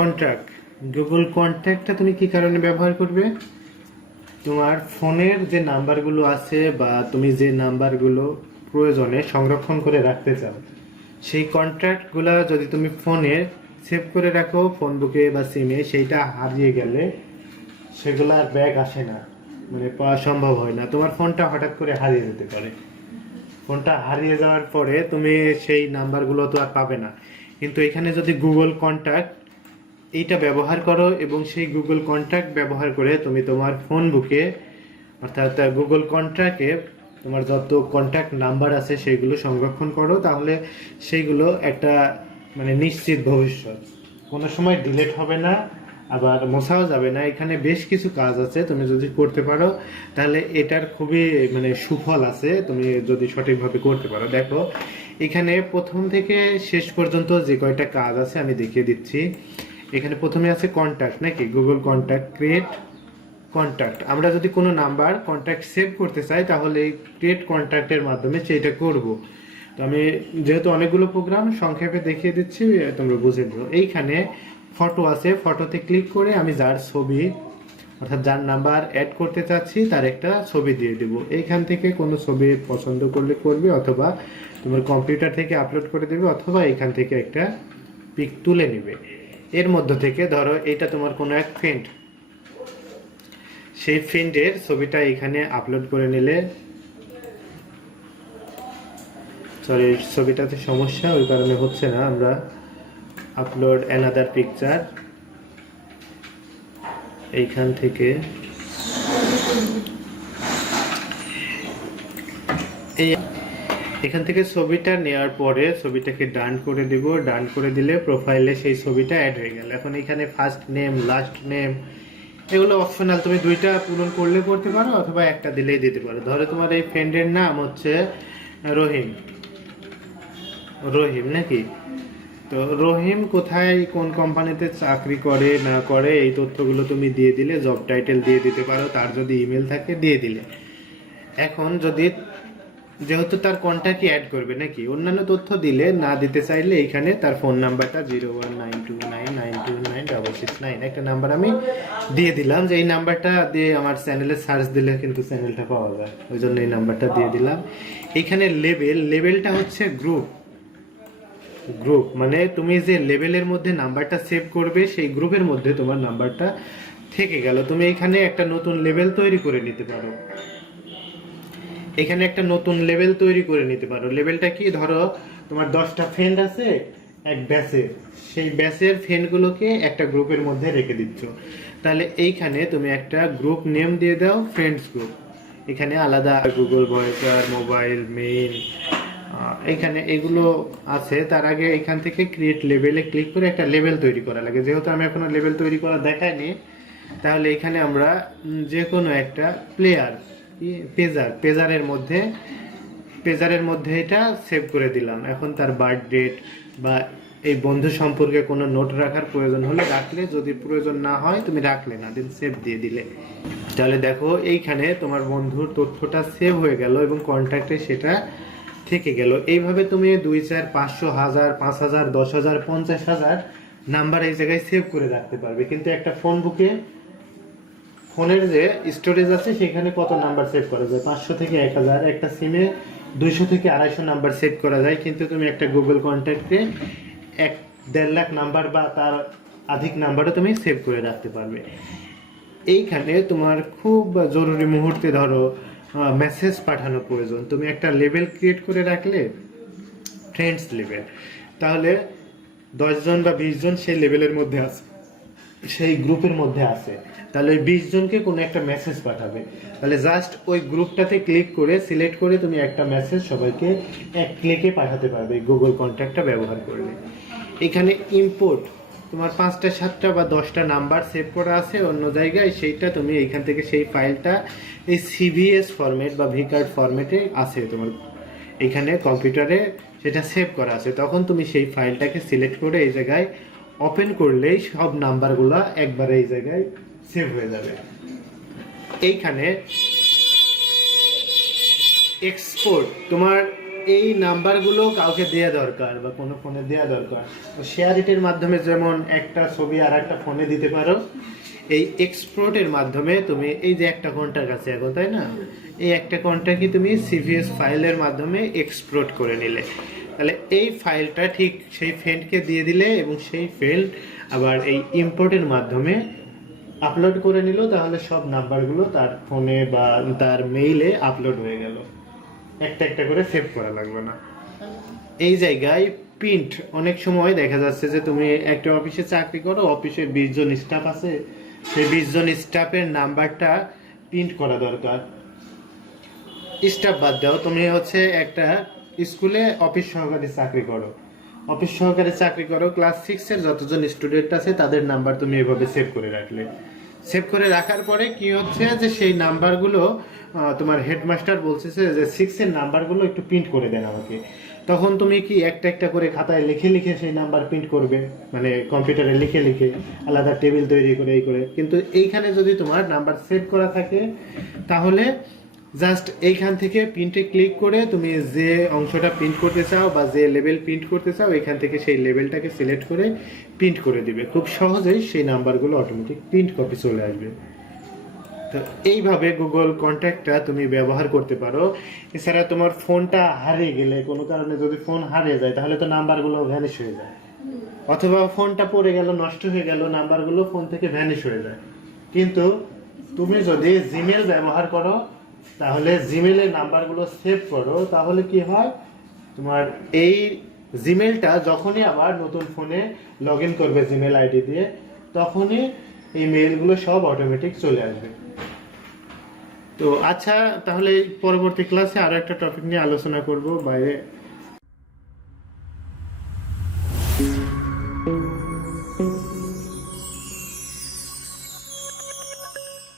Contact, Google কন্ট্যাক্টটা তুমি কি কারণে ব্যবহার করবে? তোমার ফোনের যে নাম্বারগুলো আছে বা তুমি যে নাম্বারগুলো প্রয়োজনে সংরক্ষণ করে রাখতে চাও, সেই কন্ট্যাক্টগুলো যদি তুমি ফোনে সেভ করে রাখো ফোন বুকে বা সিমে, সেইটা হারিয়ে গেলে সেগুলো আর ব্যাক আসে না, মানে পাওয়া সম্ভব হয় না। তোমার ফোনটা হঠাৎ করে হারিয়ে যেতে পারে, ফোনটা হারিয়ে যাওয়ার পরে তুমি সেই নাম্বারগুলো তো আর পাবে না। কিন্তু এখানে যদি গুগল কন্ট্যাক্ট এইটা ব্যবহার করো এবং সেই গুগল কন্ট্যাক্ট ব্যবহার করে তুমি তোমার ফোন বুকে অর্থাৎ গুগল কন্ট্যাক্টে তোমার যত কন্ট্যাক্ট নাম্বার আছে সেইগুলো সংরক্ষণ করো, তাহলে সেইগুলো একটা মানে নিশ্চিত ভবিষ্যৎ, কোনো সময় ডিলিট হবে না, আবার মোছাও যাবে না। এখানে বেশ কিছু কাজ আছে, তুমি যদি করতে পারো তাহলে এটার খুবই মানে সুফল আছে, তুমি যদি সঠিকভাবে করতে পারো। দেখো এখানে প্রথম থেকে শেষ পর্যন্ত যে কয়টা কাজ আছে আমি দেখিয়ে দিচ্ছি। এখানে প্রথমে আছে কন্ট্যাক্ট, নাকি গুগল কন্ট্যাক্ট, ক্রিয়েট কন্ট্যাক্ট। আমরা যদি কোনো নাম্বার কন্ট্যাক্ট সেভ করতে চাই তাহলে এই ক্রিয়েট কন্ট্যাক্টের মাধ্যমে সেইটা করব। তো আমি যেহেতু অনেকগুলো প্রোগ্রাম সংক্ষেপে দেখিয়ে দিচ্ছি, তোমরা বুঝে নিও। এইখানে ফটো আছে, ফটোতে ক্লিক করে আমি যার ছবি অর্থাৎ যার নাম্বার অ্যাড করতে চাচ্ছি তার একটা ছবি দিয়ে দেব। এইখান থেকে কোনো ছবি পছন্দ করলে করবে, অথবা তোমার কম্পিউটার থেকে আপলোড করে দেবে, অথবা এখান থেকে একটা পিক তুলে নেবে। এর মধ্য থেকে ধরো এটা তোমার কোনো এক ফ্রেন্ড, সেই ফ্রেন্ডের ছবিটা এখানে আপলোড করে নিলে, সরি ছবিটাতে সমস্যা ওই কারণে হচ্ছে না, আমরা আপলোড অ্যানাদার পিকচার এইখান থেকে এই এখান থেকে ছবিটা নেওয়ার পরে ছবিটাকে ডান করে দিব। ডান করে দিলে প্রোফাইলে সেই ছবিটা অ্যাড হয়ে গেল। এখন এখানে ফার্স্ট নেম, লাস্ট নেম এগুলো অপশনাল, তুমি দুইটা পূরণ করলে করতে পারো অথবা একটা দিলেই দিতে পারো। ধরো তোমার এই ফ্রেন্ডের নাম হচ্ছে রহিম, রহিম নাকি, তো রহিম কোথায় কোন কোম্পানিতে চাকরি করে না করে এই তথ্যগুলো তুমি দিয়ে দিলে, জব টাইটেল দিয়ে দিতে পারো, তার যদি ইমেল থাকে দিয়ে দিলে। এখন যদি যেহেতু তার কন্ট্যাক্টই অ্যাড করবে নাকি, অন্যান্য তথ্য দিলে না দিতে চাইলে এখানে তার ফোন নাম্বারটা 0192996669 একটা নাম্বার আমি দিয়ে দিলাম, যে এই নাম্বারটা দিয়ে আমার চ্যানেলে সার্চ দিলে কিন্তু চ্যানেলটা পাওয়া যায়, ওই জন্য এই নাম্বারটা দিয়ে দিলাম। এখানে লেভেলটা হচ্ছে গ্রুপ, গ্রুপ মানে তুমি যে লেভেলের মধ্যে নাম্বারটা সেভ করবে সেই গ্রুপের মধ্যে তোমার নাম্বারটা থেকে গেল। তুমি এখানে একটা নতুন লেভেল তৈরি করে নিতে পারো, এখানে একটা নতুন লেভেল তৈরি করে নিতে পারো। লেভেলটা কি, ধরো তোমার 10টা ফ্রেন্ড আছে এক ব্যাচে, সেই ব্যাচের ফ্রেন্ডগুলোকে একটা গ্রুপের মধ্যে রেখে দিচ্ছ, তাহলে এইখানে তুমি একটা গ্রুপ নেম দিয়ে দাও ফ্রেন্ডস গ্রুপ। এখানে আলাদা গুগল ভয়েসার, মোবাইল, মেইল, এখানে এগুলো আছে। তার আগে এখান থেকে ক্রিয়েট লেভেলে ক্লিক করে একটা লেভেল তৈরি করা লাগে। যেহেতু আমি এখনো লেভেল তৈরি করা দেখাইনি, তাহলে এখানে আমরা যে কোনো একটা প্লেয়ার পেজারের মধ্যে এটা সেভ করে দিলাম। এখন তার বার্থ ডেট বা এই বন্ধু সম্পর্কে কোনো নোট রাখার প্রয়োজন হলে রাখলে, যদি প্রয়োজন না হয় তুমি রাখলে না, দেন সেভ দিয়ে দিলে। তাহলে দেখো এইখানে তোমার বন্ধুর তথ্যটা সেভ হয়ে গেল এবং কন্ট্যাক্টে সেটা থেকে গেল। এইভাবে তুমি 2, 4, 500, 1000, 5000, 10,000, 50,000 নাম্বার এই জায়গায় সেভ করে রাখতে পারবে। কিন্তু একটা ফোন বুকে ফোনের যে স্টোরেজ আছে সেখানে কত নাম্বার সেভ করা যায়, 500 থেকে 1000, একটা সিমে 200 থেকে 250 নাম্বার সেভ করা যায়। কিন্তু তুমি একটা গুগল কন্ট্যাক্টে 1.5 লাখ নাম্বার বা তার অধিক নাম্বারও তুমি সেভ করে রাখতে পারবে। এইখানে তোমার খুব জরুরি মুহূর্তে ধরো মেসেজ পাঠানো প্রয়োজন, তুমি একটা লেভেল ক্রিয়েট করে রাখলে ফ্রেন্ডস লেভেল, তাহলে 10 জন বা 20 জন সেই লেভেলের মধ্যে আছে, সেই গ্রুপের মধ্যে আছে, তাহলে ওই 20 জনকে কোনো একটা মেসেজ পাঠাবে, তাহলে জাস্ট ওই গ্রুপটাতে ক্লিক করে সিলেক্ট করে তুমি একটা মেসেজ সবাইকে এক ক্লিকে পাঠাতে পারবে গুগল কন্ট্যাক্টটা ব্যবহার করলে। এখানে ইম্পোর্ট, তোমার 5টা 7টা বা 10টা নাম্বার সেভ করা আছে অন্য জায়গায়, সেইটা তুমি এইখান থেকে সেই ফাইলটা এই সিভিএস ফরম্যাট বা ভিকার্ড ফরম্যাটে আছে তোমার এখানে কম্পিউটারে, সেটা সেভ করা আছে। তখন তুমি সেই ফাইলটাকে সিলেক্ট করে এই জায়গায় ওপেন করলেই সব নাম্বারগুলো একবারে এই জায়গায় সেভ হয়ে যাবে। এইখানে এক্সপোর্ট, তোমার এই নাম্বারগুলো কাউকে দেওয়া দরকার বা কোনো ফোনে দেওয়া দরকার, তো শেয়ার ইটের মাধ্যমে যেমন একটা ছবি আর একটা ফোনে দিতে পারো, এই এক্সপোর্টের মাধ্যমে তুমি এই যে একটা কন্ট্যাক্ট আছে এখন, তাই না, এই একটা কন্ট্যাক্টই তুমি সিভিএস ফাইলের মাধ্যমে এক্সপোর্ট করে নিলে, তাহলে এই ফাইলটা ঠিক সেই ফ্রেন্ডকে দিয়ে দিলে এবং সেই ফ্রেন্ড আবার এই ইম্পোর্টের মাধ্যমে আপলোড করে নিল, তাহলে সব নাম্বারগুলো তার ফোনে বা তার মেইলে আপলোড হয়ে গেল, একটা একটা করে সেভ করা লাগলো না। এই জায়গায় প্রিন্ট, অনেক সময় দেখা যাচ্ছে যে তুমি একটা অফিসে চাকরি করো, অফিসে 20 জন স্টাফ আছে, সেই 20 জন স্টাফের নাম্বারটা প্রিন্ট করা দরকার। স্টাফ বাদ দাও, তুমি হচ্ছে একটা স্কুলে অফিস সহকারী চাকরি করো, অফিস সহকারী চাকরি করো, ক্লাস 6 এর যতজন স্টুডেন্ট আছে তাদের নাম্বার তুমি এভাবে সেভ করে রাখলে। সেভ করে রাখার পরে কি হচ্ছে যে সেই নাম্বারগুলো তোমার হেডমাস্টার বলছে যে 6 এর নাম্বারগুলো একটু প্রিন্ট করে দেন আমাকে, তখন তুমি কি একটা একটা করে খাতায় লিখে লিখে সেই নাম্বার প্রিন্ট করবে, মানে কম্পিউটারে লিখে লিখে আলাদা টেবিল তৈরি করে এই করে। কিন্তু এইখানে যদি তোমার নাম্বার সেভ করা থাকে তাহলে জাস্ট এইখান থেকে প্রিন্টে ক্লিক করে তুমি যে অংশটা প্রিন্ট করতে চাও বা যে লেভেল প্রিন্ট করতে চাও এখান থেকে সেই লেভেলটাকে সিলেক্ট করে প্রিন্ট করে দিবে, খুব সহজেই সেই নাম্বারগুলো অটোমেটিক প্রিন্ট কপি চলে আসবে। তো এইভাবে গুগল কন্ট্যাক্টটা তুমি ব্যবহার করতে পারো। এছাড়া তোমার ফোনটা হারিয়ে গেলে, কোনো কারণে যদি ফোন হারিয়ে যায় তাহলে তো নাম্বারগুলো ভ্যানিশ হয়ে যায়, অথবা ফোনটা পড়ে গেল, নষ্ট হয়ে গেল, নাম্বারগুলো ফোন থেকে ভ্যানিশ হয়ে যায়। কিন্তু তুমি যদি জিমেল ব্যবহার করো, তাহলে জিমেলের নাম্বারগুলো সেভ করো, তাহলে কি হয়, তোমার এই জিমেলটা যখনই আবার নতুন ফোনে লগ ইন করবে জিমেল আইডি দিয়ে, তখনই এই মেইলগুলো সব অটোমেটিক চলে আসবে। তো আচ্ছা, তাহলে পরবর্তী ক্লাসে আরো একটা টপিক নিয়ে আলোচনা করব বাইরে।